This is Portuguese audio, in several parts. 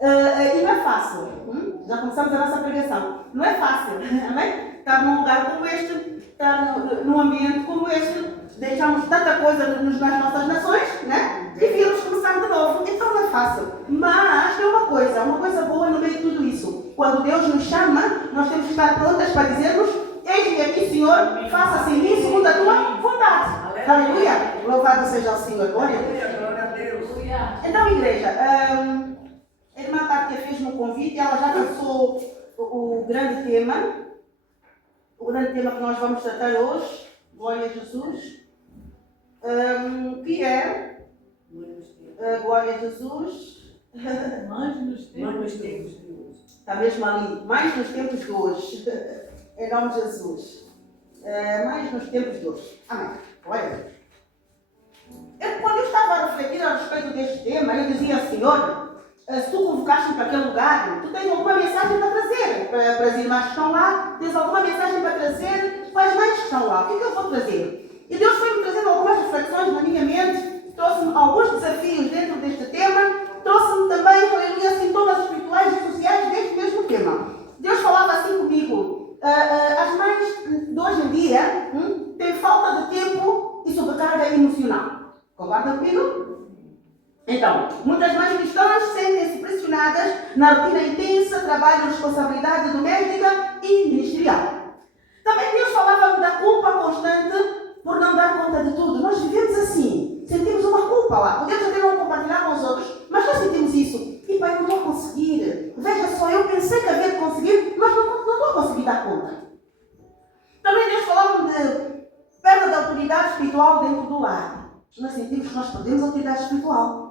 E não é fácil. Já começamos a nossa pregação. Não é fácil, amém? Estar num lugar como este, estar num ambiente como este, deixamos tanta coisa nas nossas nações, né? E virmos começar de novo. Então não é fácil. Mas tem uma coisa boa no meio de tudo isso. Quando Deus nos chama, nós temos que estar prontas para dizermos: eis-me aqui, Senhor, faça-se em mim segundo a tua vontade. Aleluia! Louvado seja o Senhor. Glória a Deus. Então, igreja, a irmã Kátia fez-me um convite, ela já passou o grande tema que nós vamos tratar hoje, glória a Jesus, que é, glória a Jesus, Mais nos tempos de hoje. está mesmo ali, mais nos tempos de hoje, em nome de Jesus, mais nos tempos de hoje, amém, glória a Deus. Quando eu estava a refletir a respeito deste tema, eu dizia: Senhor, se tu convocaste-me para aquele lugar, tu tens alguma mensagem para trazer para as irmãs que estão lá, tens alguma mensagem para trazer para as mães que estão lá, o que é que eu vou trazer? E Deus foi-me trazendo algumas reflexões na minha mente, trouxe-me alguns desafios dentro deste tema, trouxe-me também, aleluia, sintomas espirituais e sociais deste mesmo tema. Deus falava assim comigo: as mães de hoje em dia têm falta de tempo e sobrecarga emocional. Concorda comigo? Então, muitas mães cristãs sentem-se pressionadas na rotina intensa, trabalho, responsabilidade doméstica e ministerial. Também Deus falava da culpa constante por não dar conta de tudo. Nós vivemos assim, sentimos uma culpa lá. Podemos até não compartilhar com os outros, mas nós sentimos isso. E pai, não vou conseguir. Veja só, eu pensei que havia de conseguir, mas não estou a conseguir dar conta. Também Deus falava de perda da autoridade espiritual dentro do lar. Nós sentimos que nós perdemos a autoridade espiritual.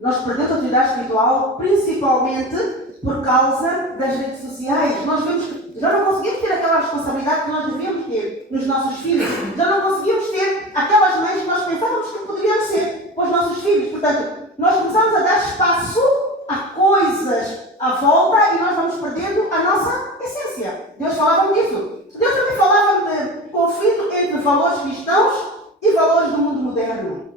Nós perdemos a autoridade espiritual principalmente por causa das redes sociais. Nós vemos que já não conseguimos ter aquela responsabilidade que nós devíamos ter nos nossos filhos. Já não conseguimos ter aquelas mães que nós pensávamos que poderíamos ser para os nossos filhos. Portanto, nós começamos a dar espaço a coisas à volta e nós vamos perdendo a nossa essência. Deus falava disso. Deus também falava de conflito entre valores cristãos e valores do mundo moderno.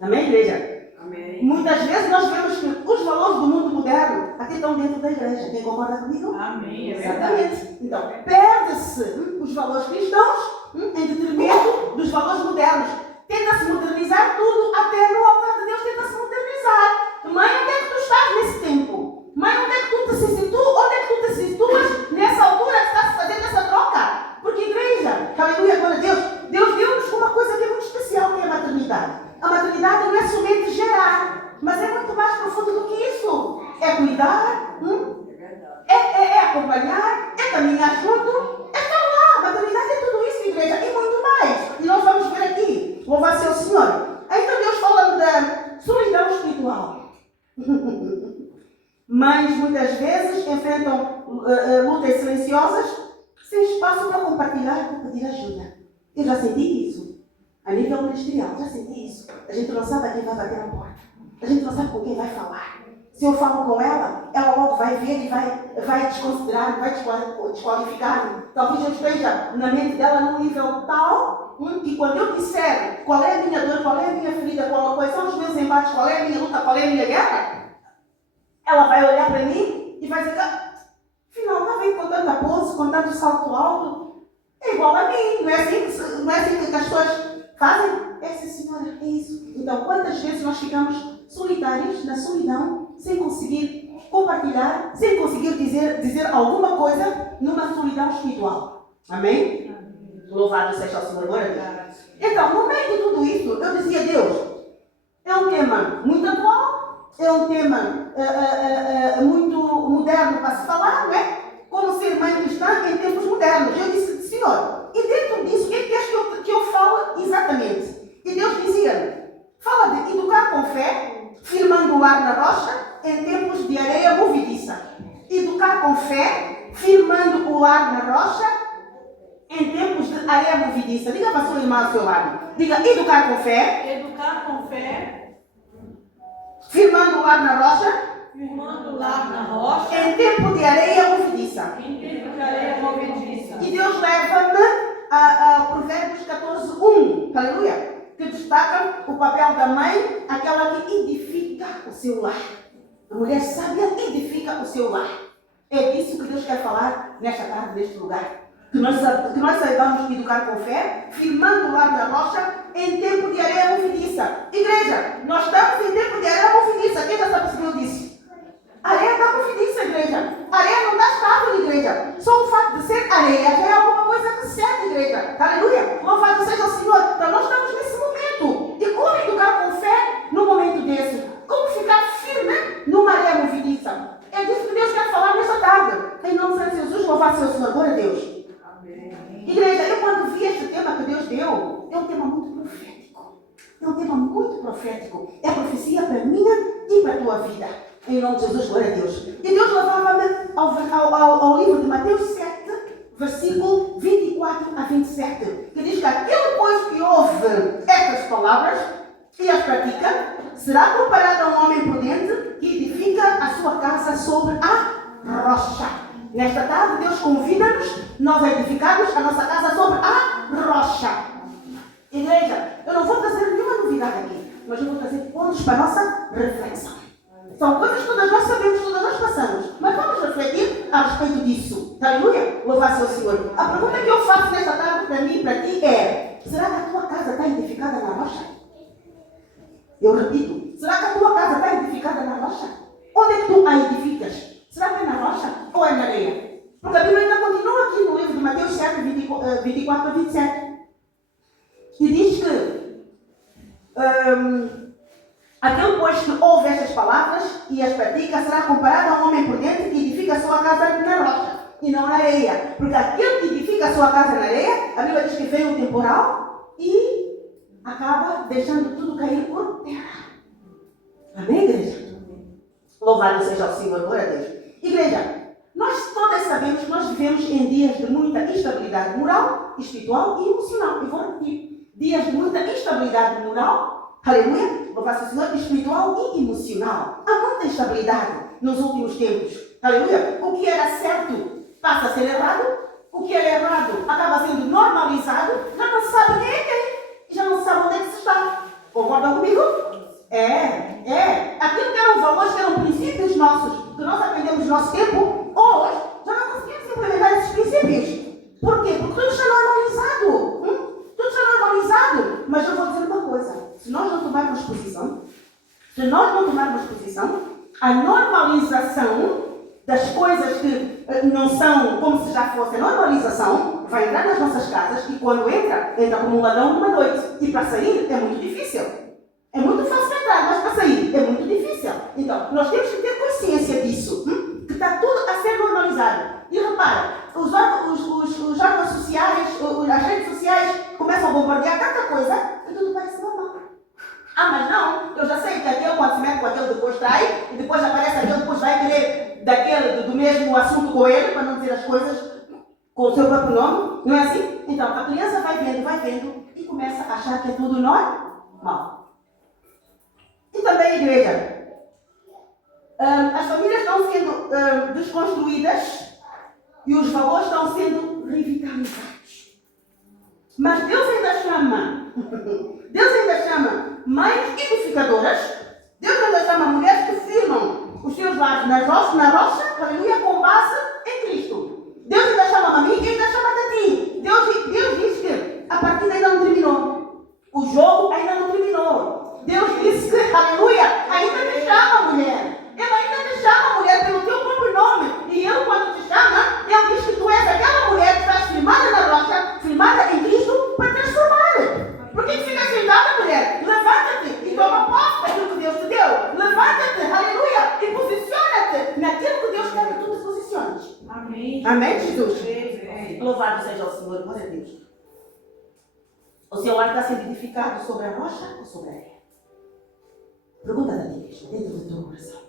Amém, igreja? Amém. Muitas vezes nós vemos que os valores do mundo moderno até estão dentro da igreja. Quem concorda comigo? Amém. Exatamente. Então, perde-se os valores cristãos em detrimento dos valores modernos. Tenta-se modernizar tudo, até no altar de Deus tenta-se modernizar. Mãe, onde é que tu estás nesse tempo? Mãe, onde é que tu te situas nessa altura que está-se fazendo essa troca? Porque igreja, aleluia, glória a Deus, Deus deu-nos uma coisa que é muito especial, que é a maternidade. A maternidade não é somente gerar, mas é muito mais profundo do que isso. É cuidar, é acompanhar, é caminhar junto, é estar lá. A maternidade é tudo isso, igreja, e muito mais. E nós vamos ver aqui, louvado seja o Senhor. Então Deus fala da solidão espiritual. Mães muitas vezes enfrentam lutas silenciosas, sem espaço para compartilhar, para pedir ajuda. Eu já senti isso. A nível ministerial, já senti isso. A gente não sabe a quem vai bater na porta. A gente não sabe com quem vai falar. Se eu falo com ela logo vai ver e vai desconsiderar, vai desqualificar. Talvez eu esteja na mente dela num nível tal que quando eu disser qual é a minha dor, qual é a minha ferida, quais são os meus embates, qual é a minha luta, qual é a minha guerra, ela vai olhar para mim e vai dizer: afinal, está bem com tanta pose, com tanto salto alto, é igual a mim. Não é assim que as pessoas fazem? Essa senhora é isso. Então, quantas vezes nós ficamos solitários, na solidão, sem conseguir compartilhar, sem conseguir dizer alguma coisa numa solidão espiritual? Amém? Louvado seja o Senhor, glória a Deus. Então, no meio de tudo isso, eu dizia: Deus, é um tema muito atual, é um tema muito moderno para se falar, não é? Como ser mãe cristã em tempos modernos. Eu disse: Senhor, e dentro disso, o que é que queres que eu fale exatamente? E Deus dizia: fala de educar com fé, firmando o lar na rocha em tempos de areia movediça. Educar com fé, firmando o lar na rocha em tempos de areia movediça. Diga para a sua irmã ao seu lado. Diga: educar com fé. Educar com fé. Firmando o lar na rocha. Firmando o lar na rocha. Em tempo de areia movediça. Em tempo de areia movediça. E Deus leva-me a Provérbios 14:1. Aleluia. Que destaca o papel da mãe, aquela que edifica o seu lar. A mulher sábia edifica o seu lar. É disso que Deus quer falar nesta tarde, neste lugar. Que nós saibamos educar com fé, firmando o lar na rocha em tempo de areia movediça. Igreja, nós estamos em tempo de areia movediça. Quem já sabe o Senhor disse? A areia está movediça, igreja. A areia não está estável, igreja. Só o fato de ser areia já é alguma coisa que serve, igreja. Aleluia. Louvado seja o Senhor. Então nós estamos nesse momento. E como educar com fé no momento desse? Como ficar firme numa areia movediça? É disso que Deus quer falar nesta tarde. Em nome de Jesus, louvado seja o Senhor. Glória a Deus. Igreja, eu quando vi este tema que Deus deu, é um tema muito profético. É um tema muito profético. É profecia para mim e para a tua vida. Em nome de Jesus, glória a Deus. E Deus levava-me ao livro de Mateus 7, versículo 24 a 27, que diz que aquele, pois, que ouve estas palavras e as pratica, será comparado a um homem prudente que edifica a sua casa sobre a rocha. Nesta tarde, Deus convida-nos, nós a edificarmos a nossa casa sobre a rocha. Igreja, eu não vou trazer nenhuma novidade aqui, mas eu vou trazer pontos para a nossa reflexão. São coisas que todas nós sabemos, todas nós passamos, mas vamos refletir a respeito disso. Aleluia? Louvado seja o Senhor. A pergunta que eu faço nesta tarde para mim e para ti é: será que a tua casa está edificada na rocha? Eu repito, será que a tua casa está edificada na rocha? Onde é que tu a edificas? Será que é na rocha ou é na areia? Porque a Bíblia ainda continua aqui no livro de Mateus 7, 24 a 27. E diz que aquele, pois, que ouve estas palavras e as pratica, será comparado a um homem prudente que edifica a sua casa na rocha e não na areia. Porque aquele que edifica a sua casa na areia, a Bíblia diz que vem um temporal e acaba deixando tudo cair por terra. Amém, igreja? Louvado seja o Senhor, glória a Deus. Igreja, nós todas sabemos que nós vivemos em dias de muita instabilidade moral, espiritual e emocional. Eu vou repetir. Dias de muita instabilidade moral, aleluia, louvado seja o Senhor, espiritual e emocional. Há muita instabilidade nos últimos tempos. Aleluia. O que era certo passa a ser errado. O que era errado acaba sendo normalizado. Já não se sabe quem é quem. Já não se sabe onde é que se está. Concordam comigo? Aquilo que eram valores, que eram princípios nossos, que nós aprendemos no nosso tempo, hoje já não conseguimos implementar esses princípios. Por quê? Porque tudo está normalizado. Tudo está normalizado. Mas eu vou dizer uma coisa. Se nós não tomarmos posição, a normalização das coisas que não são como se já fosse a normalização, vai entrar nas nossas casas e quando entra como um ladrão numa noite. E para sair é muito difícil. É muito fácil entrar, mas para sair é muito difícil. Então, nós temos que ter consciência disso. Que está tudo a ser normalizado. E repara, os órgãos sociais, as redes sociais começam a bombardear tanta coisa e tudo parece normal. Ah, mas não, eu já sei que aquele quando se mete com aquele depois trai, e depois aparece aquele depois vai querer do mesmo assunto com ele, para não dizer as coisas com o seu próprio nome. Não é assim? Então, a criança vai vendo e começa a achar que é tudo normal. E também, igreja, as famílias estão sendo desconstruídas e os valores estão sendo revitalizados. Mas Deus ainda chama mães edificadoras, Deus ainda chama mulheres que firmam os seus lares na rocha, aleluia, com base em Cristo. Deus ainda chama a mim e ainda chama a ti. Deus diz que a partida ainda não terminou. O jogo ainda não terminou. Deus disse que, aleluia, ainda te chama, mulher. Ele ainda te chama, mulher, pelo teu próprio nome. E Ele, quando te chama, Ele diz que tu és aquela mulher que estás firmada na rocha, firmada em Cristo, para transformar. Por que fica sentada, mulher? Levanta-te e toma posse daquilo que Deus te deu. Levanta-te, aleluia, e posiciona-te naquilo que Deus quer que tu te posiciones. Amém. Amém, Jesus? Louvado seja o Senhor, glória a Deus. O seu lar está sendo edificado sobre a rocha ou sobre a areia? Pergunta da igreja, dentro do teu coração.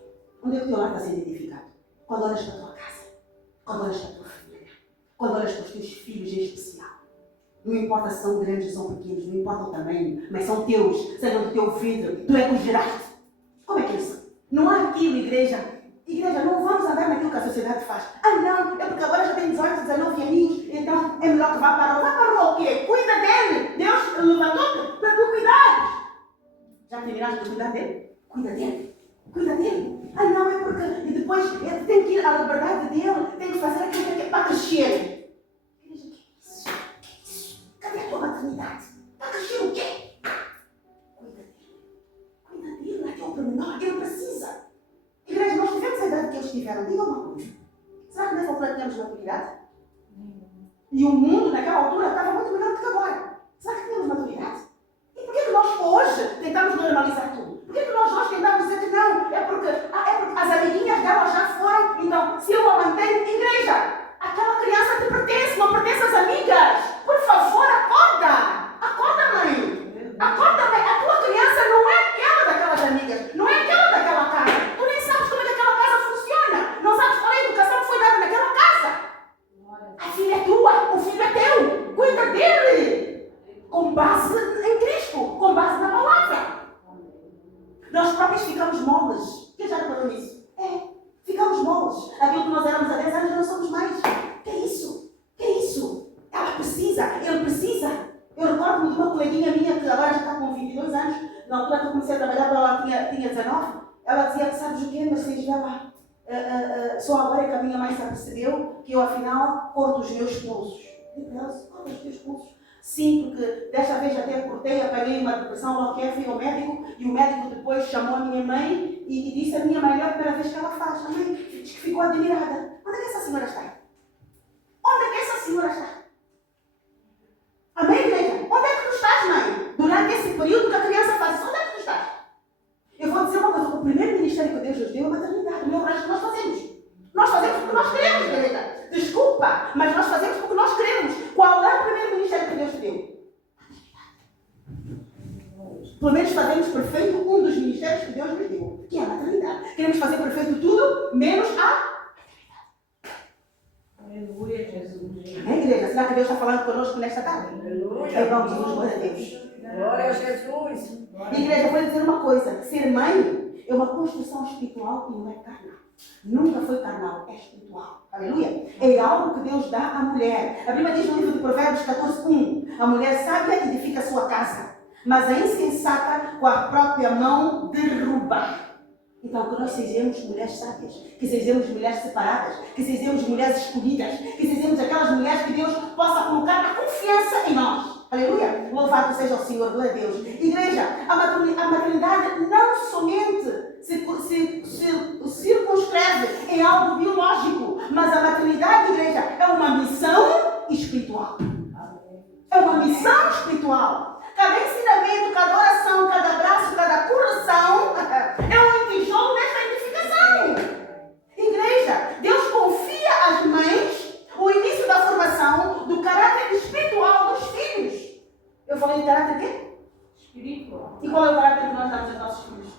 Onde é que o teu lar está sendo edificado? Quando olhas para a tua casa, quando olhas para a tua família, quando olhas para os teus filhos em especial. Não importa se são grandes ou são pequenos, não importa o tamanho, mas são teus, sejam do teu vidro, tu é que os geraste. Como é que isso? Não há aquilo, igreja. Igreja, não vamos andar naquilo que a sociedade faz. Ah, não, é porque agora já tem 18, 19 aninhos, então é melhor que vá para a rua. Vá para a rua o quê? Cuida dele. Deus levantou-te para tu cuidares. Já terminaste de cuidar dele? Cuida dele. Cuida dele. Ah, não, é porque... E depois ele tem que ir à liberdade dele, tem que fazer aquilo que é para crescer. Igreja, que é isso? Que é isso? Cadê a tua maternidade? Para crescer o quê? Cuida dele. Cuida dele, até o pormenor. Ele precisa. Igreja, nós tivemos a idade que eles tiveram. Diga uma coisa. Será que nessa altura tínhamos maturidade? E o mundo naquela altura estava muito melhor do que agora. Será que tínhamos maturidade? E por que nós hoje tentamos normalizar tudo? Por que nós hoje tentamos dizer que não? É porque as amiguinhas dela já foram. Então, se eu a mantenho, igreja, aquela criança te pertence, não pertence às amigas. Por favor, acorda. Acorda, mãe. Acorda, mãe. A tua criança não é aquela daquelas amigas. Não é aquela daquela casa. Tu nem sabes como é que aquela casa funciona. Não sabes qual é a educação que foi dada naquela casa. A filha é tua. O filho é teu. Cuida dele. Com base em Cristo. Com base na palavra. Nós próprios ficamos moles. Quem já reparou nisso? Ficamos moles. Aquilo que nós éramos há 10 anos já não somos mais. Que é isso? Que é isso? Ela precisa. Ele precisa. Eu recordo-me de uma coleguinha minha que agora já está com 22 anos. Na altura que eu comecei a trabalhar, ela tinha 19. Ela dizia que sabes o quê, Mercedes, vai lá. Só agora é que a minha mãe se apercebeu que eu afinal corto os meus pulsos. Corta os teus pulsos. Sim, porque desta vez até cortei, apanhei uma depressão qualquer, fui ao médico e o médico depois chamou a minha mãe e disse a minha mãe, é a primeira vez que ela faz. A mãe diz que ficou admirada. Onde é que essa senhora está? Onde é que essa senhora está? Amém, igreja? Onde é que tu estás, mãe? Durante esse período que a criança faz isso, onde é que tu estás? Eu vou dizer uma coisa, o primeiro ministério que Deus nos deu é a maternidade, não é o resto que nós fazemos. Nós fazemos porque nós queremos, querida. Desculpa, mas nós fazemos porque nós queremos. Qual é o primeiro ministério que Deus te deu? Pelo menos fazemos perfeito um dos ministérios que Deus nos deu, que é a maternidade. Queremos fazer perfeito tudo, menos a Aleluia, Jesus. Amém, igreja? Será que Deus está falando conosco nesta tarde? Aleluia. Em nome de Jesus, glória a Deus. Glória a Jesus. Igreja, vou lhe dizer uma coisa. Ser mãe é uma construção espiritual e não é carnal. Nunca foi carnal, é espiritual. Aleluia. É algo que Deus dá à mulher. A Bíblia diz no livro de Provérbios 14:1. A mulher sábia edifica a sua casa, mas a insensata com a própria mão derruba. Então, que nós sejamos mulheres sábias, que sejamos mulheres separadas, que sejamos mulheres escolhidas, que sejamos aquelas mulheres que Deus possa colocar a confiança em nós. Aleluia! Louvado seja o Senhor, glória a Deus. Igreja, a maternidade não somente se circunscreve em algo biológico, mas a maternidade, igreja, é uma missão espiritual. É uma missão espiritual. Cada ensinamento, cada oração, cada abraço, cada correção é um tijolo nesta edificação. Igreja, Deus confia às mães o início da formação do caráter espiritual dos filhos. Eu falei de caráter quê? Espiritual. E qual é o caráter que nós damos aos nossos filhos?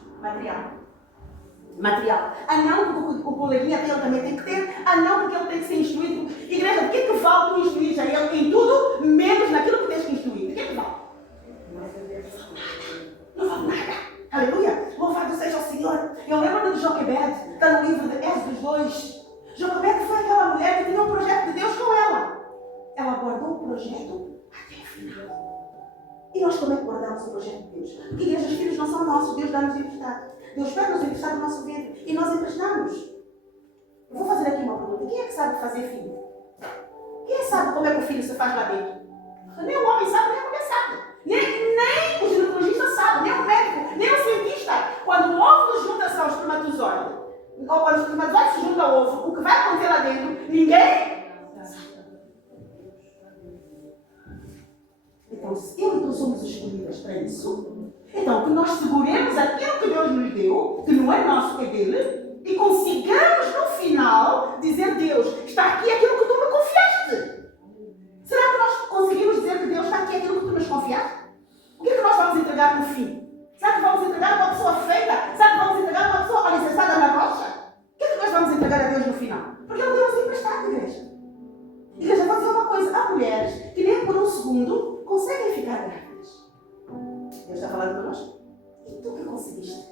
Material. Ah, não, porque o coleguinha dele também tem que ter. Ah, não, porque ele tem que ser instruído. Igreja, o que é que vale tu instruir a ele em tudo, menos naquilo que tens que instruir? O que é que vale? Não vale nada. Aleluia. Louvado seja o Senhor. Eu lembro de Joquebede, está no livro de Êxodo 2. Joquebede foi aquela mulher que tinha um projeto de Deus com ela. Ela guardou o projeto até o final. E nós como é que guardamos o projeto de Deus? Porque igreja, os filhos não são nossos, Deus dá-nos emprestado. Deus pede-nos emprestado o nosso ventre e nós emprestamos. Eu vou fazer aqui uma pergunta. Quem é que sabe fazer filho? Quem sabe como é que o filho se faz lá dentro? Nem o homem sabe, nem a mulher sabe. Nem o ginecologista sabe, nem o médico, nem o cientista. Quando o óvulo junta-se ao espermatozoide, ou quando o espermatozoide se junta ao ovo, o que vai acontecer lá dentro, ninguém sabe. Então, se eu e tu somos escolhidas para isso, então que nós seguremos aquilo que Deus nos deu, que não é nosso, é dele, e consigamos no final dizer: Deus, está aqui aquilo que tu me confiaste. Será que nós conseguimos dizer que Deus está aqui aquilo que tu nos confiaste? O que é que nós vamos entregar no fim? Será que vamos entregar uma pessoa feita? Será que vamos entregar uma pessoa alicerçada na rocha? O que é que nós vamos entregar a Deus no final? Porque Ele deu-nos emprestado, igreja. Igreja, vou dizer uma coisa: há mulheres que nem por um segundo conseguem ficar grávidas. Deus está falando connosco? E tu que conseguiste?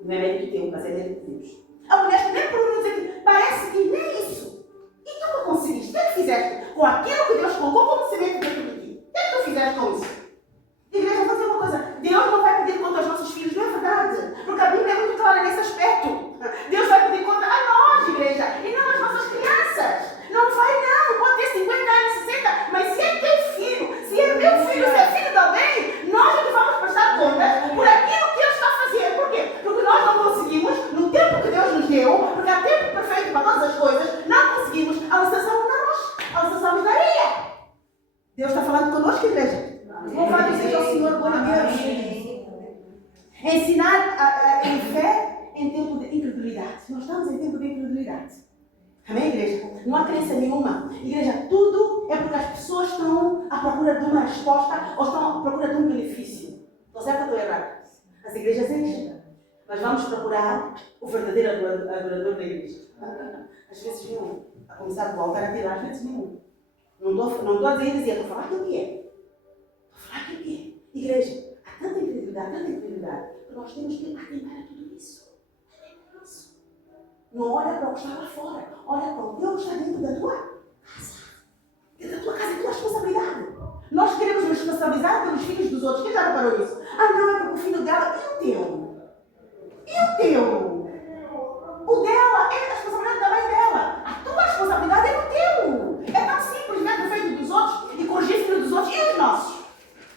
Não é mérito teu, mas é mérito de Deus. Há mulheres que nem por um segundo parece que nem isso. E tu que conseguiste? O que é que fizeste com aquilo que Deus colocou como semente dentro de ti? O que é que tu fizeste com isso? Igreja, vou dizer uma coisa: Deus não vai pedir conta aos nossos filhos, não é verdade? Porque a Bíblia é muito clara. incredulidade. Nós estamos em tempo de incredulidade. Amém, igreja? Não há crença nenhuma. Igreja, tudo é porque as pessoas estão à procura de uma resposta ou estão à procura de um benefício. Estou certa ou estou errada? As igrejas enchem. Mas vamos procurar o verdadeiro adorador da igreja. Às vezes não. A começar do altar a tirar, às vezes não. Não estou a dizer, estou a falar aquilo que é. Estou a falar aquilo que é. Igreja, há tanta incredulidade, que nós temos que atentar a tudo isso. Não olha para o que está lá fora. Olha para o Deus que está dentro da tua casa. Dentro da tua casa é tua responsabilidade. Nós queremos nos responsabilizar pelos filhos dos outros. Quem já reparou isso? Ah, não, é porque o filho dela e o teu. E o teu? O dela é a responsabilidade da mãe dela. A tua responsabilidade é o teu. É tão simples ver o defeito dos outros e corrigir o filho dos outros. E os nossos?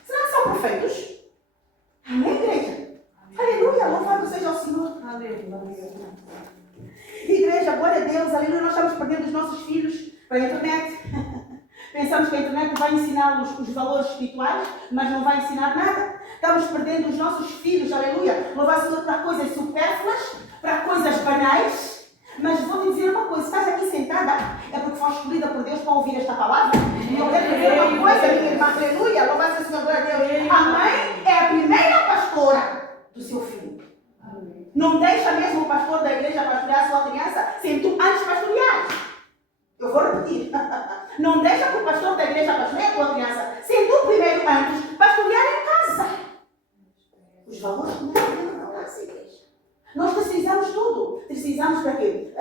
Será que são perfeitos? Amém, igreja? Aleluia, louvado seja o Senhor. Aleluia. Igreja, glória a Deus, aleluia. Nós estamos perdendo os nossos filhos para a internet. Pensamos que a internet vai ensiná-los os valores espirituais, mas não vai ensinar nada. Estamos perdendo os nossos filhos, aleluia. Louvar o Senhor para coisas supérfluas, para coisas banais. Mas vou-te dizer uma coisa, estás aqui sentada, é porque foste escolhida por Deus para ouvir esta palavra. E eu quero dizer uma coisa, minha irmã, aleluia. Louvar o Senhor, glória a Deus. A mãe é a primeira pastora do seu filho. Não deixa mesmo o pastor da igreja pastorear a sua criança sem tu antes pastoreares. Eu vou repetir. Não deixa que o pastor da igreja pastoreie a tua criança sem tu primeiro antes pastorear em casa. Os valores que nós temos na nossa igreja. Nós precisamos tudo. Precisamos para quê?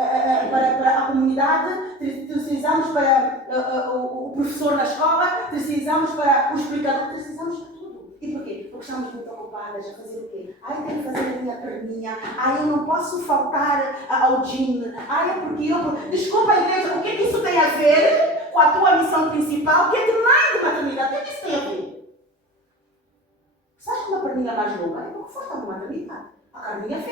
Para a comunidade, precisamos para o professor na escola, precisamos para o explicador, precisamos para tudo. E porquê? Porque estamos muito ocupadas a fazer o quê? Ai, tenho que fazer a minha perninha. Ai, eu não posso faltar ao gym. Ai, é porque eu... Desculpa, igreja, o que isso tem a ver com a tua missão principal, que é de mãe de maternidade? O que isso tem a ver? Sabes que uma perninha mais longa é porque foste a uma maternidade. A carninha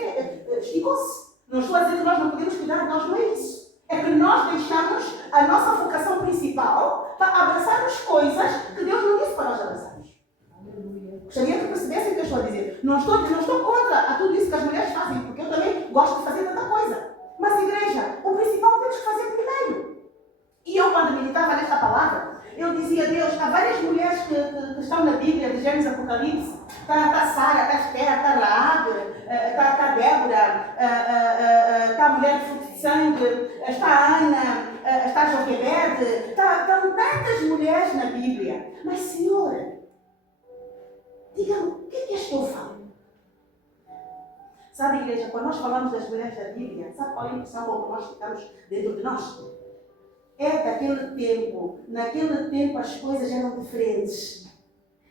esticou-se. Não estou a dizer que nós não podemos cuidar de nós, não é isso. É que nós deixamos a nossa vocação principal para abraçarmos coisas que Deus não disse para nós abraçarmos. Gostaria que percebessem o que eu estou a dizer. Não estou contra a tudo isso que as mulheres fazem, porque eu também gosto de fazer tanta coisa. Mas, igreja, o principal temos que fazer primeiro. E eu, quando meditava nesta palavra, eu dizia, Deus, há várias mulheres que estão na Bíblia, de Gênesis Apocalipse. Está Sara, está Esther, está Raab, está Débora, está a mulher de fruto de sangue, está a Ana, está a Joquebede. Estão tantas mulheres na Bíblia. Mas, Senhor, diga-me, o que é que eu falo? Sabe, igreja, quando nós falamos das mulheres da Bíblia, sabe qual é a impressão que nós ficamos dentro de nós? É daquele tempo. Naquele tempo as coisas eram diferentes.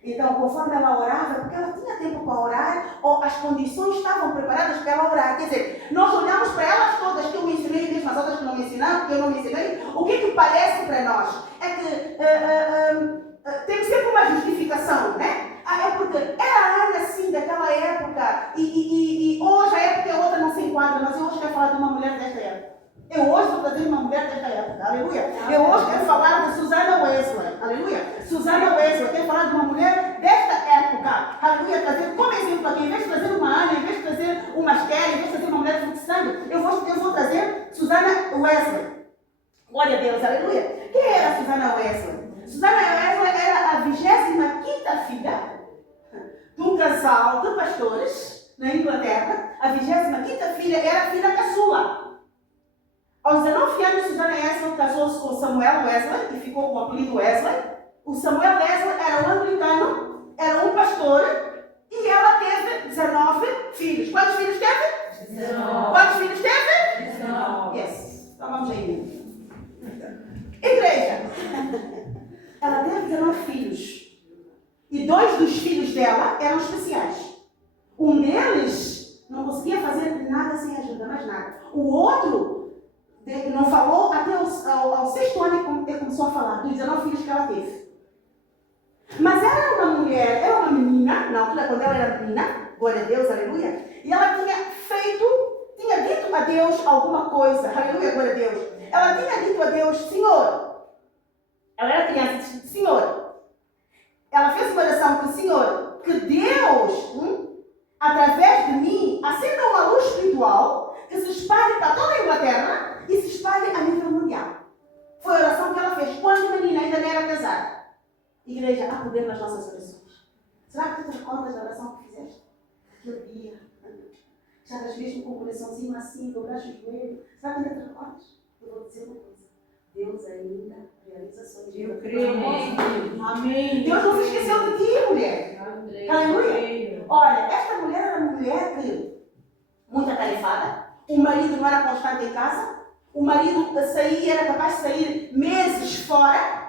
Então, conforme ela orava, porque ela tinha tempo para orar, ou as condições estavam preparadas para ela orar. Quer dizer, nós olhamos para elas todas que eu mencionei, mesmo as outras que não mencionaram, que eu não mencionei, o que é que parece para nós? É que tem sempre uma justificação, né? É porque era a Ana, assim, daquela época, e hoje a época é outra, não se enquadra, mas eu hoje quero falar de uma mulher desta época. Eu hoje vou trazer uma mulher desta época, aleluia. Eu hoje quero falar de Susana Wesley, aleluia. Susana Wesley, eu quero falar de uma mulher desta época, aleluia. Trazer como exemplo aqui, em vez de trazer uma Ana, em vez de trazer uma Esther, em vez de trazer uma mulher de fruto de sangue, eu vou trazer Susana Wesley. Glória a Deus, aleluia. Quem era Susana Wesley? Susana Wesley era a 25ª filha de um casal de pastores na Inglaterra. A 25ª filha era a filha caçula. Aos 19 anos, Susana Wesley casou-se com Samuel Wesley e ficou com o apelido Wesley. O Samuel Wesley era um anglicano, era um pastor e ela teve 19 filhos. Quantos filhos teve? 19. Quantos filhos teve? 19. Yes. Então vamos aí. Igreja. Ela teve 19 filhos. E 2 dos filhos dela eram especiais. Um deles não conseguia fazer nada sem ajuda, mais nada. O outro não falou até ao 6º ano e começou a falar dos 19 filhos que ela teve. Mas ela era uma mulher, era uma menina, na altura quando ela era menina, glória a Deus, aleluia, e ela tinha dito a Deus alguma coisa, aleluia, glória a Deus. Ela tinha dito a Deus, Senhor, ela era criança, disse, Senhor, ela fez uma oração para o Senhor, que Deus, através de mim, acenda uma luz espiritual que se espalhe para toda a Inglaterra e se espalhe a nível mundial. Foi a oração que ela fez quando a menina ainda não era casada. Igreja, há poder nas nossas orações. Será que tu te recordas da oração que fizeste? Aquele dia. Já das mesmo com o coraçãozinho assim, dobraste o joelho. Será que ainda te recordas? Eu vou dizer uma coisa. Deus ainda realiza ações. Eu creio. Amém. Deus não se esqueceu de ti, mulher. Aleluia. Olha, esta mulher era uma mulher que muito atarefada. O marido não era constante em casa. O marido saía, era capaz de sair meses fora.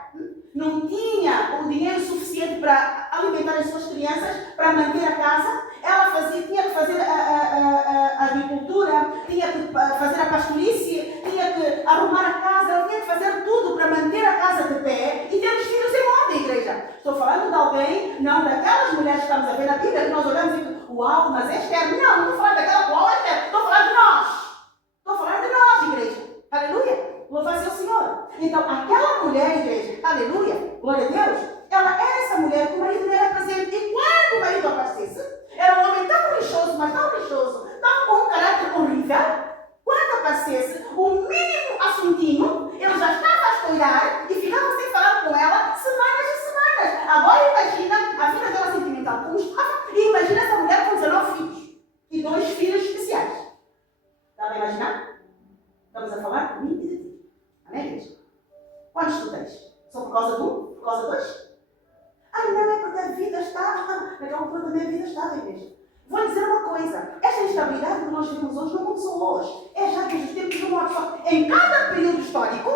Não tinha o dinheiro suficiente para alimentar as suas crianças, para manter a casa. Ela tinha que fazer a agricultura, tinha que fazer a pastorice, tinha que arrumar a casa, ela tinha que fazer tudo para manter a casa de pé e ter os filhos em ordem, igreja. Estou falando de alguém, não daquelas mulheres que estamos a ver na Bíblia, que nós olhamos e dizemos, uau, mas é Esther. Não, não estou falando daquela qual é Esther, estou falando de nós. Estou falando de nós, igreja. Aleluia. Louvado seja o Senhor. Então, aquela mulher, igreja, aleluia, glória a Deus, ela era essa mulher que o marido não era presente. E quando o marido aparecesse, era um homem tão lixoso, mas tão lixoso, tão com um caráter horrível, quando aparecesse, o mínimo assuntinho, ele já estava a estourar e ficava sem falar com ela semanas e semanas. Agora imagina a vida dela sentimental como estava, e imagina essa mulher com 19 filhos e 2 filhos especiais. Dá para imaginar? Estamos a falar de mim e de ti. Amém, igreja? Quantos tu tens? Só por causa de um? Por causa de 2? Ah, não é porque a vida está. Naquela altura também a vida estava, igreja. Vou dizer uma coisa. Esta instabilidade que nós vemos hoje não começou hoje. É já desde os tempos do morte. Em cada período histórico,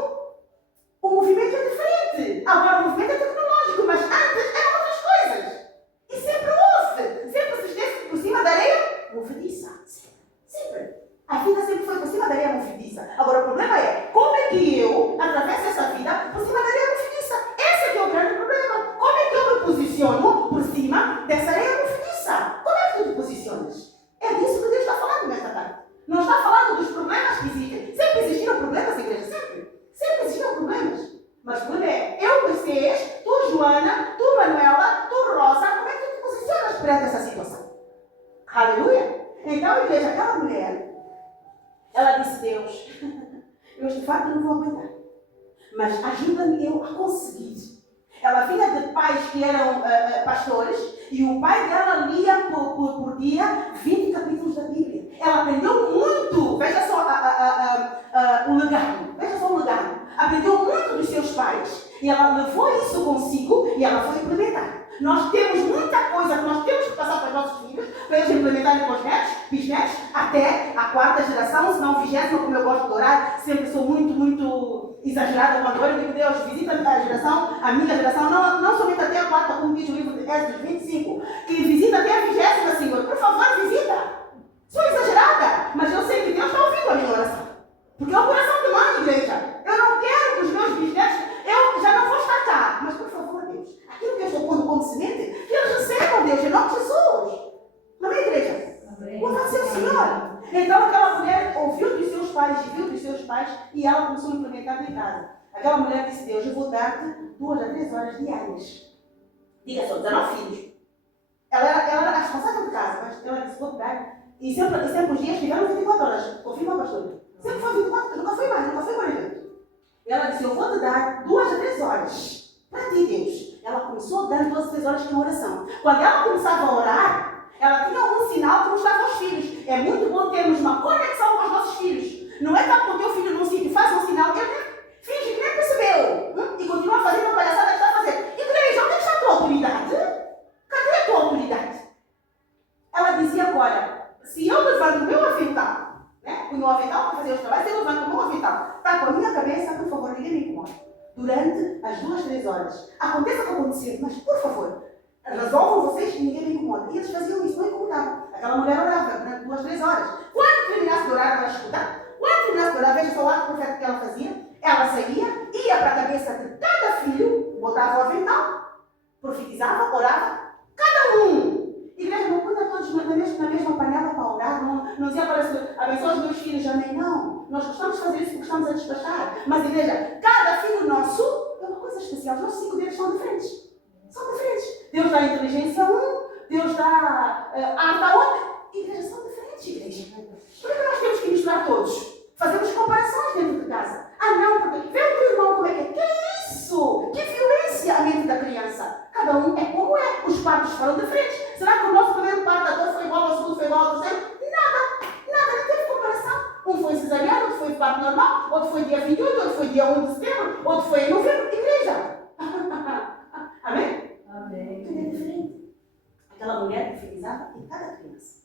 o movimento é diferente. Agora o movimento é tecnológico, mas antes eram outras coisas. E sempre houve. Sempre se esteve por cima da areia movediça. Sempre. A vida sempre foi por cima da areia movediça. Agora o problema é, como é que eu atravesso essa vida por cima da areia movediça? Esse é que é o grande problema. Como é que eu me posiciono por cima dessa areia movediça? Como é que tu te posicionas? É disso que Deus está falando nesta tarde. Não está falando dos problemas que existem. Sempre existiram problemas, igreja, sempre. Sempre existiram problemas. Mas o problema é, eu, Mercedes, tu, Joana, tu, Manuela, tu, Rosa, como é que tu te posicionas perante essa situação? Aleluia! Então, igreja, aquela mulher, ela disse, Deus, eu de fato não vou aguentar, mas ajuda-me eu a conseguir. Ela vinha de pais que eram pastores e o pai dela lia por dia 20 capítulos da Bíblia. Ela aprendeu muito, veja só o legado, veja só o legado. Aprendeu muito dos seus pais e ela levou isso consigo e ela foi implementar. Nós temos muita coisa que nós temos que passar para os nossos filhos, para eles implementarem com os netos, bisnetos, até a 4ª geração, se não 20ª, como eu gosto de orar, sempre sou muito exagerada quando eu digo, Deus, visita a geração, a minha geração, não somente até a 4ª, como diz o livro de Êxodo 25, que visita até a 20ª, Senhor, por favor, visita. Sou exagerada, mas eu sei que Deus está ouvindo a minha oração. Porque é o coração de mãe, igreja. Eu não quero que os meus bisnetos, eu já não vou estar cá, mas por favor, Deus, aquilo que eu estou pondo como semente, que eles recebam, Deus, em nome de Jesus. Amém, igreja? Louvado seja o Senhor. Então aquela mulher ouviu dos seus pais e viu dos seus pais e ela começou a implementar em casa. Aquela mulher disse, Deus, eu vou dar-te 2 a 3 horas diárias. Diga só, 19 filhos. Ela era a responsável de casa, mas ela disse, vou dar. E sempre os dias tiveram 24 horas. Confirma, pastor? Sempre foi 24, nunca foi mais, nunca foi 40. Ela disse, eu vou te dar 2 a 3 horas. Para ti, Deus. Ela começou a dar 2 a 3 horas de oração. Quando ela começava a orar, ela tinha algum sinal que mostrava aos filhos. É muito bom termos uma conexão com os nossos filhos. Não é que o teu filho num sítio faz um sinal, ele finge que nem percebeu. E continua fazendo a palhaçada que está fazendo. Igreja, onde está a tua autoridade? Cadê a tua autoridade? Ela dizia agora, se eu levanto o meu avental, né? O meu avental para fazer os trabalhos, se eu levanto o meu avental, está com a minha cabeça, por favor, ninguém me incomoda. Durante as 2, 3 horas. Aconteça o que acontecer, mas por favor, resolvam vocês que ninguém me incomoda. E eles faziam isso, não incomodavam. Aquela mulher orava durante 2, 3 horas. Quando terminasse de orar, ela escutar. Quando terminasse de orar, veja só o ato profético que ela fazia. Ela saía, ia para a cabeça de cada filho, botava o avental, profetizava, orava, cada um. Igreja, não põe todos na mesma panela para orar, não dizia para abençoa os meus filhos, amém. Não, nós gostamos de fazer isso porque estamos a despachar. Mas, igreja, cada filho nosso é uma coisa especial. Os nossos 5 dedos são diferentes. São diferentes. Deus dá inteligência a um, Deus dá arte a outro. Igreja, são diferentes, igreja. Por que nós temos que misturar todos? Fazemos comparações dentro de casa. Ah, não, porque vê o teu irmão como é que é. Que é isso? Que violência a mente da criança. Cada um é como é. Os partos foram diferentes. Será que o nosso primeiro parto da dor foi igual ao segundo, foi igual ao terceiro? Nada. Nada, não teve comparação. Um foi cesariano, outro foi parto normal, outro foi dia 28, outro foi dia 1 de setembro, outro foi em novembro. Igreja. Amém? Amém. Tudo é diferente. Aquela mulher profetizava em cada criança.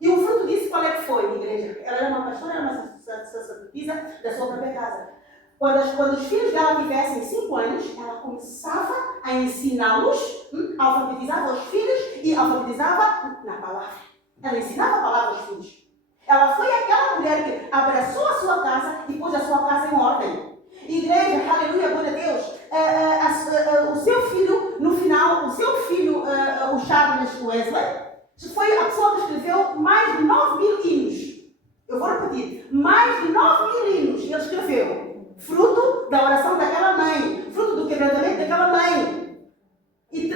E o fruto disso, qual é que foi, igreja? Ela era uma pastora, era uma sacerdotisa da sua própria casa. Quando os filhos dela tivessem 5 anos, ela começava a ensiná-los, alfabetizava os filhos e alfabetizava na palavra. Ela ensinava a palavra aos filhos. Ela foi aquela mulher que abraçou a sua casa e pôs a sua casa em ordem. Igreja, aleluia, glória a Deus. O seu filho, no final, o Charles Wesley, foi a pessoa que escreveu mais de 9.000 hinos. Eu vou repetir, mais de 9.000 hinos ele escreveu. Fruto da oração daquela mãe, fruto do quebrantamento daquela mãe. E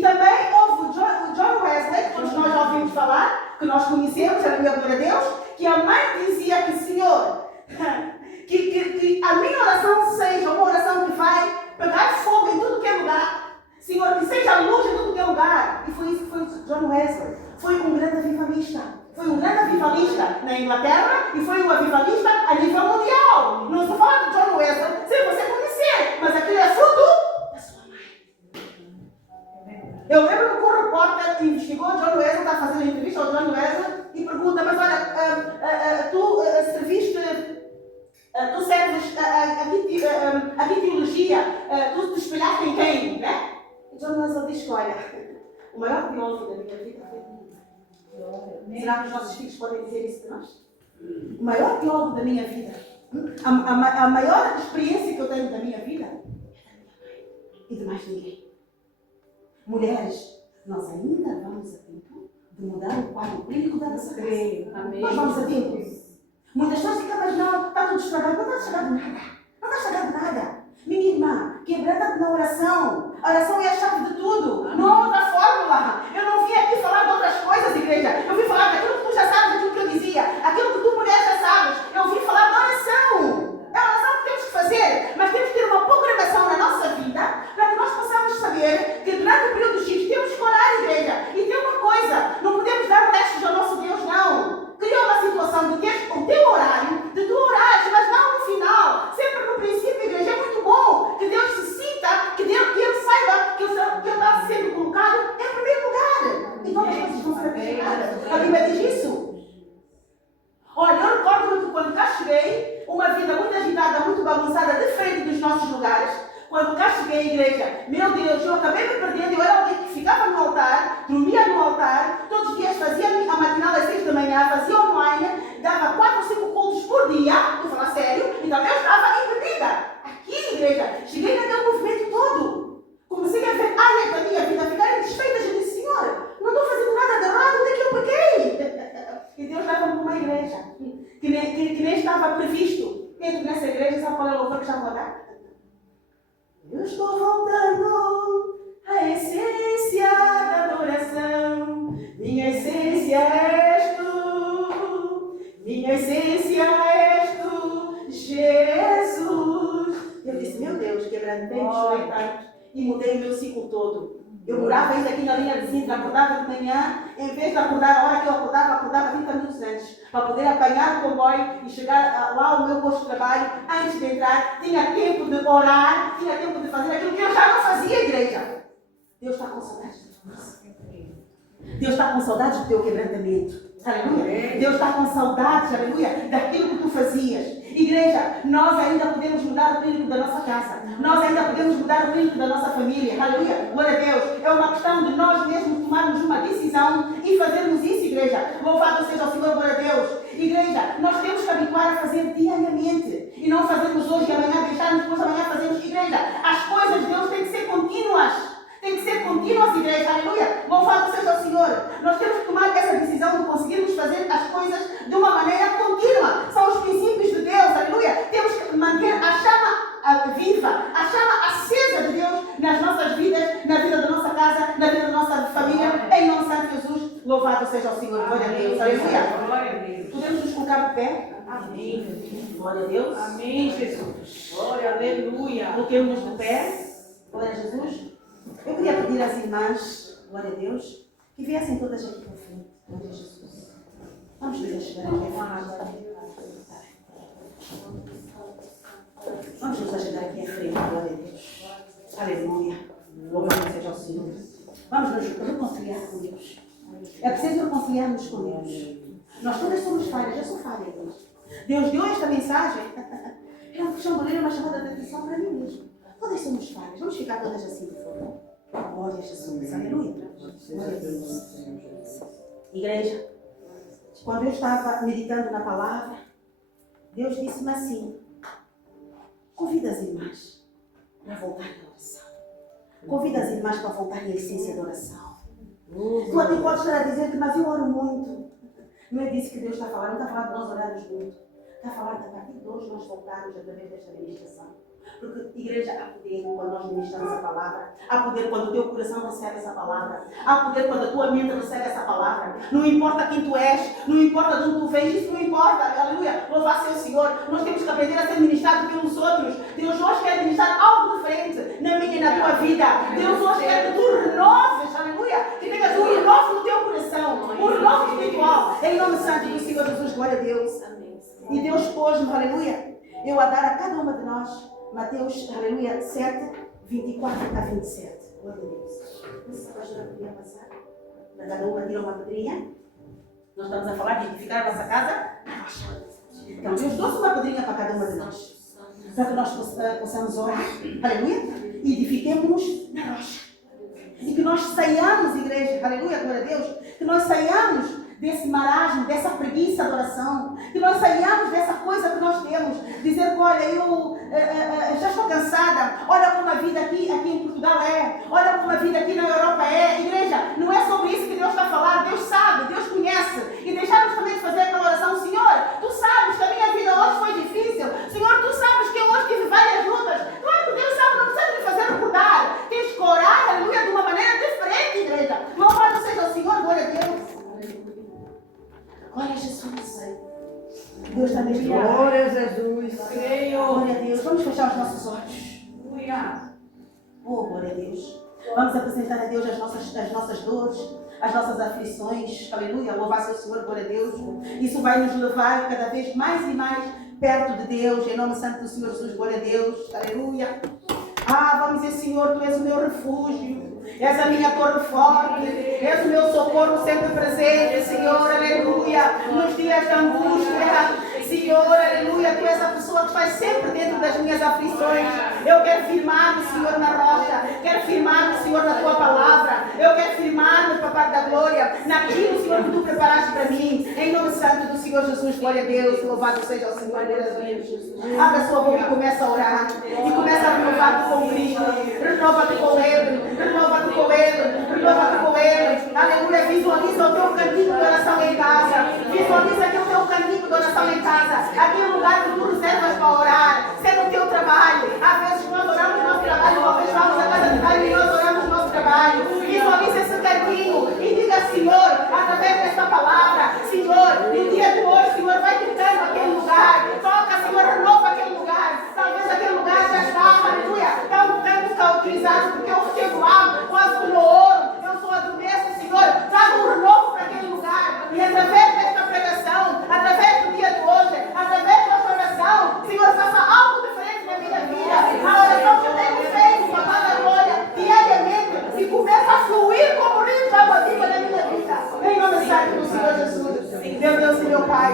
também houve o John Wesley, que todos nós já ouvimos falar, que nós conhecemos, aleluia, glória a Deus, que a mãe dizia que, Senhor, que a minha oração seja uma oração que vai pegar fogo em tudo que é lugar. Senhor, que seja luz em tudo que é lugar. E foi isso que foi John Wesley. Foi um grande avivalista. Foi um grande avivalista na Inglaterra e foi um avivalista a nível mundial. Não estou falando de John Wesley sem você conhecer, mas aquilo é fruto da sua mãe. Eu lembro que o repórter investigou John Wesley, está fazendo entrevista ao John Wesley e pergunta, mas olha, tu serviste, tu serves a que teologia, tu te espelhaste em quem, né? E John Wesley diz que, olha, o maior teólogo da minha vida foi comigo. Será que os nossos filhos podem dizer isso de nós? O maior teólogo da minha vida, a maior experiência que eu tenho da minha vida é da minha mãe e de mais ninguém. Mulheres, nós ainda vamos a tempo de mudar o quadro clínico da nossa casa. Amém. Nós vamos a tempo. Muitas pessoas ficam, mas não, está tudo estragado. Não está estragado nada. Não está estragado nada. Minha irmã, quebranta-te na oração. A oração é a chave de tudo. Amém. Não há outra fórmula. Eu não vim aqui falar de outras coisas, igreja. Eu vim falar daquilo que tu já sabes, daquilo que eu dizia. Aquilo que tu, mulher, já sabes. Eu vim falar da oração. É a oração que temos que fazer. Mas temos que ter uma programação na nossa vida para que nós possamos saber que durante o período X temos que orar, igreja. E tem uma coisa, não podemos dar restos ao nosso Deus, não. Cria uma situação de ter o teu horário, de tu orares, mas não no final. Sempre no princípio, igreja, é muito bom que Deus se sinta, que Ele saiba que Ele está sendo colocado em primeiro lugar. Então as coisas vão ser acrescentadas. A Bíblia diz isso. Olha, eu recordo-me que quando cá cheguei, uma vida muito agitada, muito bagunçada, de frente dos nossos lugares, quando cá cheguei à igreja, meu Deus, eu acabei me perdendo, eu era alguém que ficava no altar, dormia no altar, todos os dias fazia a matinal às 6 da manhã, fazia online, dava 4 ou 5 cultos por dia, estou a falar sério, então eu estava impedida. Aqui, igreja, cheguei naquele movimento todo. Comecei a ver áreas da minha vida ficarem desfeitas e disse, Senhor, não estou fazendo nada de errado, onde é que eu peguei? E Deus leva-me para uma igreja que nem estava previsto. Entro nessa igreja, sabe qual é o louvor que estava a dar? Eu estou voltando à essência da adoração. Minha essência és tu. Minha essência és tu, Jesus. Eu disse, meu Deus, quebrantei, chorei tanto e mudei o meu ciclo todo. Eu morava ainda aqui na linha de Sintra, acordava de manhã, em vez de acordar a hora que eu acordava 30 minutos antes, para poder apanhar o comboio e chegar lá ao meu posto de trabalho, antes de entrar, tinha tempo de orar, tinha tempo de fazer aquilo que eu já não fazia, igreja. Deus está com saudades de nós. Deus está com saudades do teu quebrantamento. Aleluia. Deus está com saudades, aleluia, daquilo que tu fazias. Igreja, nós ainda podemos mudar o clínico da nossa casa. Nós ainda podemos mudar o clínico da nossa família. Aleluia. Glória a Deus. É uma questão de nós mesmos tomarmos uma decisão e fazermos isso, igreja. Louvado seja o Senhor, glória a Deus. Igreja, nós temos que habituar a fazer diariamente. E não fazermos hoje e amanhã, deixarmos depois amanhã fazermos. Igreja, as coisas de Deus têm que ser contínuas. Tem que ser contínuas, igreja, aleluia. Louvado seja o Senhor. Nós temos que tomar essa decisão de conseguirmos fazer as coisas de uma maneira contínua. São os princípios de Deus, aleluia. Temos que manter a chama viva, a chama acesa de Deus nas nossas vidas, na vida da nossa casa, na vida da nossa família. Em nome de Santo Jesus, louvado seja o Senhor. Glória a Deus, aleluia. está de pé? Amém. Glória a Deus. Amém, Jesus. Glória, aleluia. Coloquemos de pé. Glória a Jesus. Eu queria pedir às irmãs, glória a Deus, que viessem todas aqui para frente. Glória a Jesus. Vamos nos chegar aqui à frente. Vamos nos ajudar aqui à frente, glória a Deus. Aleluia. Louvado seja o Senhor. Vamos nos reconciliar com Deus. É preciso reconciliarmos com Deus. Nós todas somos falhas, eu sou falha, Deus. Deus deu esta mensagem. É uma questão de ler uma chamada de atenção para mim mesmo. Todas somos falhas. Vamos ficar todas assim, por favor. Glória a Jesus. Aleluia. Glória a Deus. Igreja, quando eu estava meditando na palavra, Deus disse-me assim: convida as irmãs para voltarem à oração. Convida as irmãs para voltarem à essência da oração. Tu até podes estar a dizer que, mas eu oro muito. Não é disso que Deus está a falar. Não está a falar de nós orarmos muito. Está a falar de a partir de hoje nós voltarmos através desta ministração. Porque, igreja, há poder quando nós ministramos a palavra. Há poder quando o teu coração recebe essa palavra. Há poder quando a tua mente recebe essa palavra. Não importa quem tu és, não importa de onde tu vens, isso não importa. Aleluia. Louvado seja o Senhor. Nós temos que aprender a ser ministrados pelos outros. Deus hoje quer ministrar algo diferente na minha e na tua vida. Deus hoje quer que tu renoves, aleluia. Que tenhas um renovo no teu coração. Um renovo espiritual. Em nome santo do Senhor Jesus, glória a Deus. E Deus pôs-me, aleluia, eu a dar a cada uma de nós, Mateus, aleluia, 7, 24 a 27. Glória a Deus. Essa pastora podia passar? Para cada uma tira uma pedrinha. Nós estamos a falar de edificar a nossa casa na rocha. Então Deus trouxe uma pedrinha para cada uma de nós. Para que nós possamos orar, aleluia, e edifiquemos na rocha. E que nós saiamos, igreja, aleluia, glória a Deus, que nós saiamos desse marasmo, dessa preguiça de oração, que nós saiamos dessa coisa que nós temos, dizer que olha, eu já estou cansada, olha como a vida aqui em Portugal é, olha como a vida aqui na Europa é. Igreja, não é sobre isso que Deus está a falar. Deus sabe, Deus conhece, e deixarmos também de fazer aquela oração: Senhor, tu sabes que a minha vida hoje foi difícil, Senhor, tu sabes que eu hoje tive várias lutas. Claro que Deus sabe, não precisa me fazer recordar, tens que orar, aleluia, de uma maneira diferente, igreja. Louvado seja o Senhor, glória a Deus. Glória a Jesus. Deus está neste lugar. Glória a Jesus. Glória a Deus. Vamos fechar os nossos olhos. Oh, glória a Deus. Vamos apresentar a Deus as nossas dores, as nossas aflições. Aleluia. Louvar seu Senhor, glória a Deus. Isso vai nos levar cada vez mais e mais perto de Deus. Em nome santo do Senhor Jesus, glória a Deus. Aleluia. Vamos dizer: Senhor, tu és o meu refúgio. És a minha torre forte, és o meu socorro sempre presente, Senhor, aleluia, nos dias de angústia, Senhor, aleluia, tu és a pessoa que estás sempre dentro das minhas aflições. Eu quero firmar-me, Senhor, na rocha, quero firmar-me, Senhor, na tua palavra, eu quero firmar-me, Papai da glória, naquilo, Senhor, que tu preparaste para mim, em nome santo do Senhor Jesus, glória a Deus, louvado seja o Senhor, glória a Deus. Abre a sua boca e começa a orar, e começa a renovar-te com Cristo, renova-te com Ele, renova-te com Ele, renova-te com Ele, aleluia. Visualiza o teu cantigo de oração em casa, visualiza aqui o teu cantigo de oração em casa, aquele lugar que tu reservas para orar, seja no teu trabalho. Às vezes nós oramos no nosso trabalho, talvez vamos à casa de trabalho e nós oramos no nosso trabalho. Visualiza esse cantigo e diga: Senhor, através desta palavra, Senhor, no dia de hoje, Senhor, vai tocando aquele lugar, toca, Senhor, renova aquele lugar. Talvez aquele lugar já está, aleluia, está um tanto cauterizado, porque eu chego lá, quase como ouro, eu sou adormeço, Senhor, traga um renovo para aquele lugar. E através desta pregação, através do dia de hoje, através desta oração, Senhor, faça algo diferente na minha vida. A oração que eu tenho feito, Papai da glória, diariamente, e começa a fluir como rios de água viva na minha vida. Em nome santo do Senhor Jesus, meu Deus e meu Pai,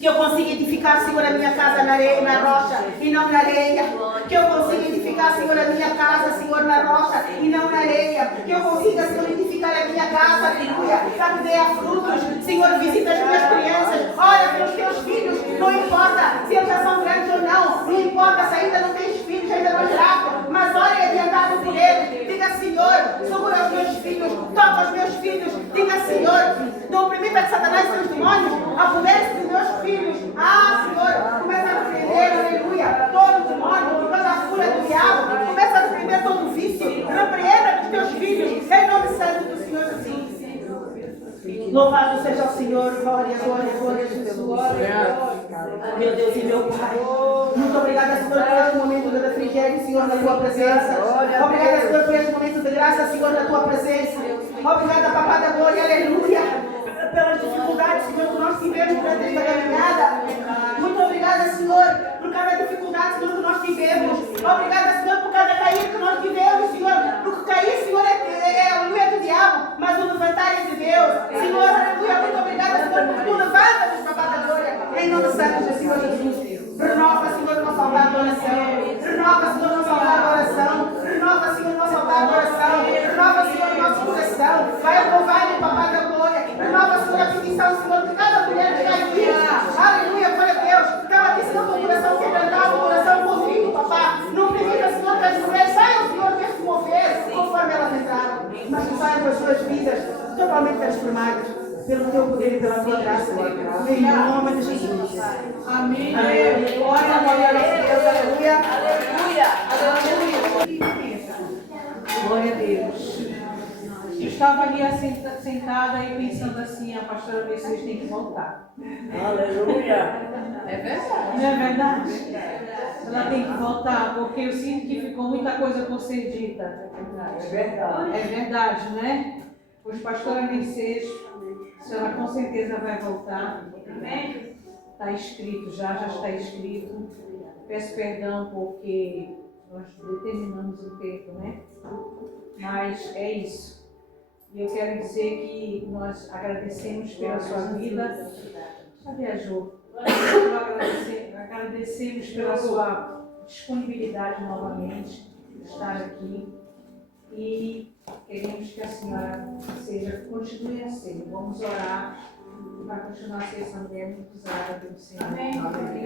que eu consiga edificar, Senhor, a minha casa na areia, na rocha e não na areia. Que eu consiga edificar, Senhor, a minha casa, Senhor, na rocha e não na areia. Que eu consiga, Senhor, edificar a minha casa, aleluia, para que dê frutos. Senhor, visita as minhas crianças, olha pelos teus filhos, não importa se eles já são grandes ou não, não importa se ainda não tens filhos, ainda não geraste, mas olha adiantado por eles. Diga: Senhor, segura os meus filhos, toca os meus filhos. Diga: Senhor, não permita que Satanás e seus demônios apoderem dos meus filhos. Senhor, começa a repreender, aleluia, todo demônio, toda a fúria do diabo, começa a repreender todo o vício, repreenda os teus filhos, em nome santo do Senhor Jesus. Louvado seja o Senhor, glória, glória, glória a Jesus. Meu Deus e meu Pai. Muito obrigada, Senhor, por este momento de refrigério, Senhor, na tua presença. Obrigada, Senhor, por este momento de graça, Senhor, na tua presença. Obrigada, Papá da glória, aleluia, pelas dificuldades, Senhor, que nós tivemos durante esta caminhada. Muito obrigada, Senhor, por cada dificuldade, Senhor, que nós tivemos. Obrigada, Senhor, por cada cair que nós tivemos, Senhor. Porque cair, Senhor, aleluia, do diabo, mas o levantar é de Deus. Senhor, aleluia, muito obrigada, Senhor, por tu levanta-nos, Papá da glória. Em nome santo de Senhor Jesus. Renova, Senhor, nosso altar de oração. Renova, Senhor, nosso altar de oração. Renova, Senhor, nosso altar de oração. Renova, Senhor, nosso coração. Vai louvar, Papá da glória. Renova, Senhor, a petição, Senhor, de cada mulher que está aqui. Aleluia, glória a Deus. Cada petição do coração quebrantado, do coração contrito, Papá. Não permita, Senhor, que as mulheres saiam, Senhor, deste mover, conforme elas entraram. Mas que saiam com as suas vidas totalmente transformadas. Pelo teu poder e pela tua graça. Em nome de Jesus. Amém. Glória a Deus. Aleluia. Glória a Deus. Eu estava ali sentada e pensando assim, a pastora Messias tem que voltar. Aleluia. É verdade. Não é verdade? Ela tem que voltar, porque eu sinto que ficou muita coisa por ser dita. É verdade. É verdade, né? Pois pastora Mercedes, a senhora com certeza vai voltar. Amém? Está escrito, já está escrito. Peço perdão porque nós determinamos o tempo, né? Mas é isso. E eu quero dizer que nós agradecemos pela sua vida. Já viajou. Agradecemos pela sua disponibilidade novamente de estar aqui. E queremos que a senhora continue a ser. Vamos orar para continuar a ser essa mulher muito usada pelo Senhor. Amém.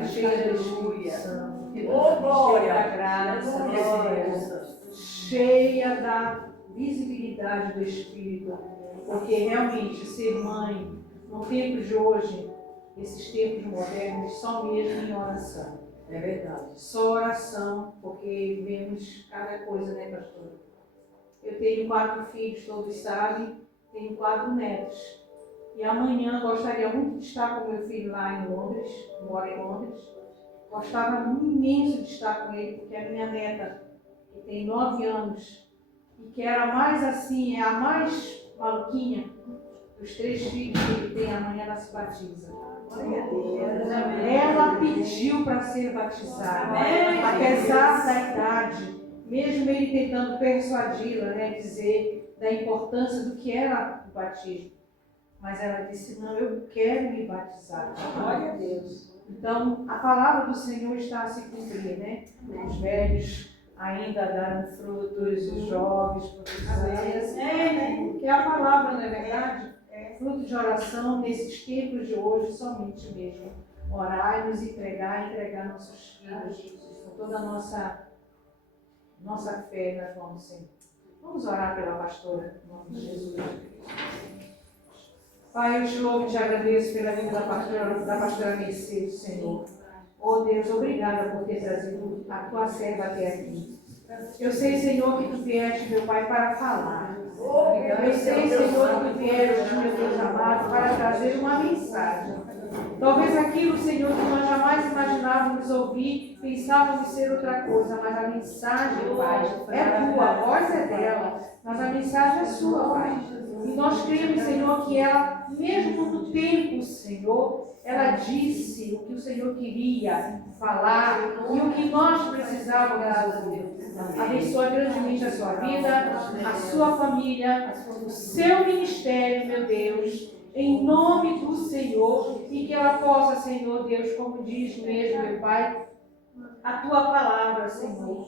Cheia do Espírito Santo, cheia da graça, cheia da visibilidade do Espírito. Porque realmente ser mãe, no tempo de hoje, esses tempos modernos, só mesmo em oração. É verdade. Só oração, porque vemos cada coisa, né, pastor? Eu tenho 4 filhos, todos sabem, tenho 4 netos. E amanhã gostaria muito de estar com meu filho lá em Londres, mora em Londres. Gostava imenso de estar com ele, porque a minha neta, que tem 9 anos, e que era mais assim, é a mais maluquinha dos 3 filhos que ele tem, amanhã ela se batiza. Ela pediu para ser batizada, apesar da idade. Mesmo ele tentando persuadi-la, né, dizer da importância do que era o batismo. Mas ela disse, não, eu quero me batizar. Glória a Deus. Então, a palavra do Senhor está a se cumprir, né? Os velhos ainda darão frutos, os jovens profetizarão. Que é a palavra, não é verdade? Fruto de oração nesses tempos de hoje, somente mesmo. Orar e nos entregar nossos filhos, com toda a nossa fé nas mãos do Senhor. Vamos orar pela pastora, em nome de Jesus. Pai, eu te louvo e te agradeço pela vida da pastora Mercedes, Senhor. Oh Deus, obrigada por ter trazido a tua serva até aqui. Eu sei, Senhor, que tu vieste, meu Pai, para falar. Eu sei, Senhor, que tu vieste, meu Deus amado, para trazer uma mensagem. Talvez aquilo, Senhor, que nós jamais imaginávamos ouvir, pensávamos ser outra coisa, mas a mensagem, Pai, é tua, a voz é dela, mas a mensagem é sua, Pai. E nós cremos, Senhor, que ela, mesmo no tempo, Senhor, ela disse o que o Senhor queria falar e o que nós precisávamos ouvir. Abençoa grandemente a sua vida, a sua família, o seu ministério, meu Deus, em nome do Senhor, e que ela possa, Senhor Deus, como diz mesmo, meu Pai, a tua palavra, Senhor,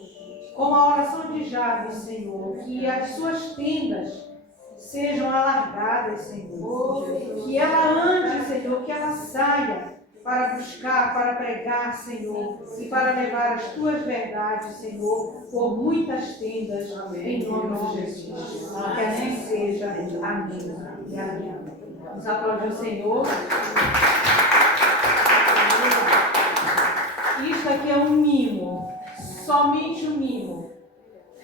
como a oração de Jabes, Senhor, que as suas tendas sejam alargadas, Senhor, que ela ande, Senhor, que ela saia para buscar, para pregar, Senhor, e para levar as tuas verdades, Senhor, por muitas tendas, em nome de Jesus. Que assim seja. Amém. E amém. Vamos aplaudir o Senhor. Isto aqui é um mimo, somente um mimo,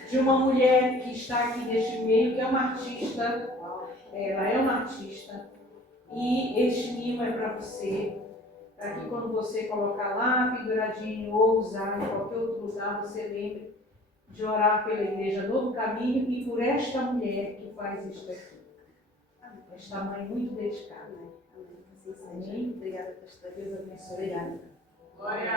de uma mulher que está aqui neste meio, que é uma artista. Ela é uma artista. E este mimo é para você. para que quando você colocar lá penduradinho ou usar em qualquer outro lugar, você lembre de orar pela Igreja Novo Caminho e por esta mulher que faz isto aqui. Esta mãe muito dedicada. Amém. Obrigada, pastora. Deus abençoe. Obrigada. Glória.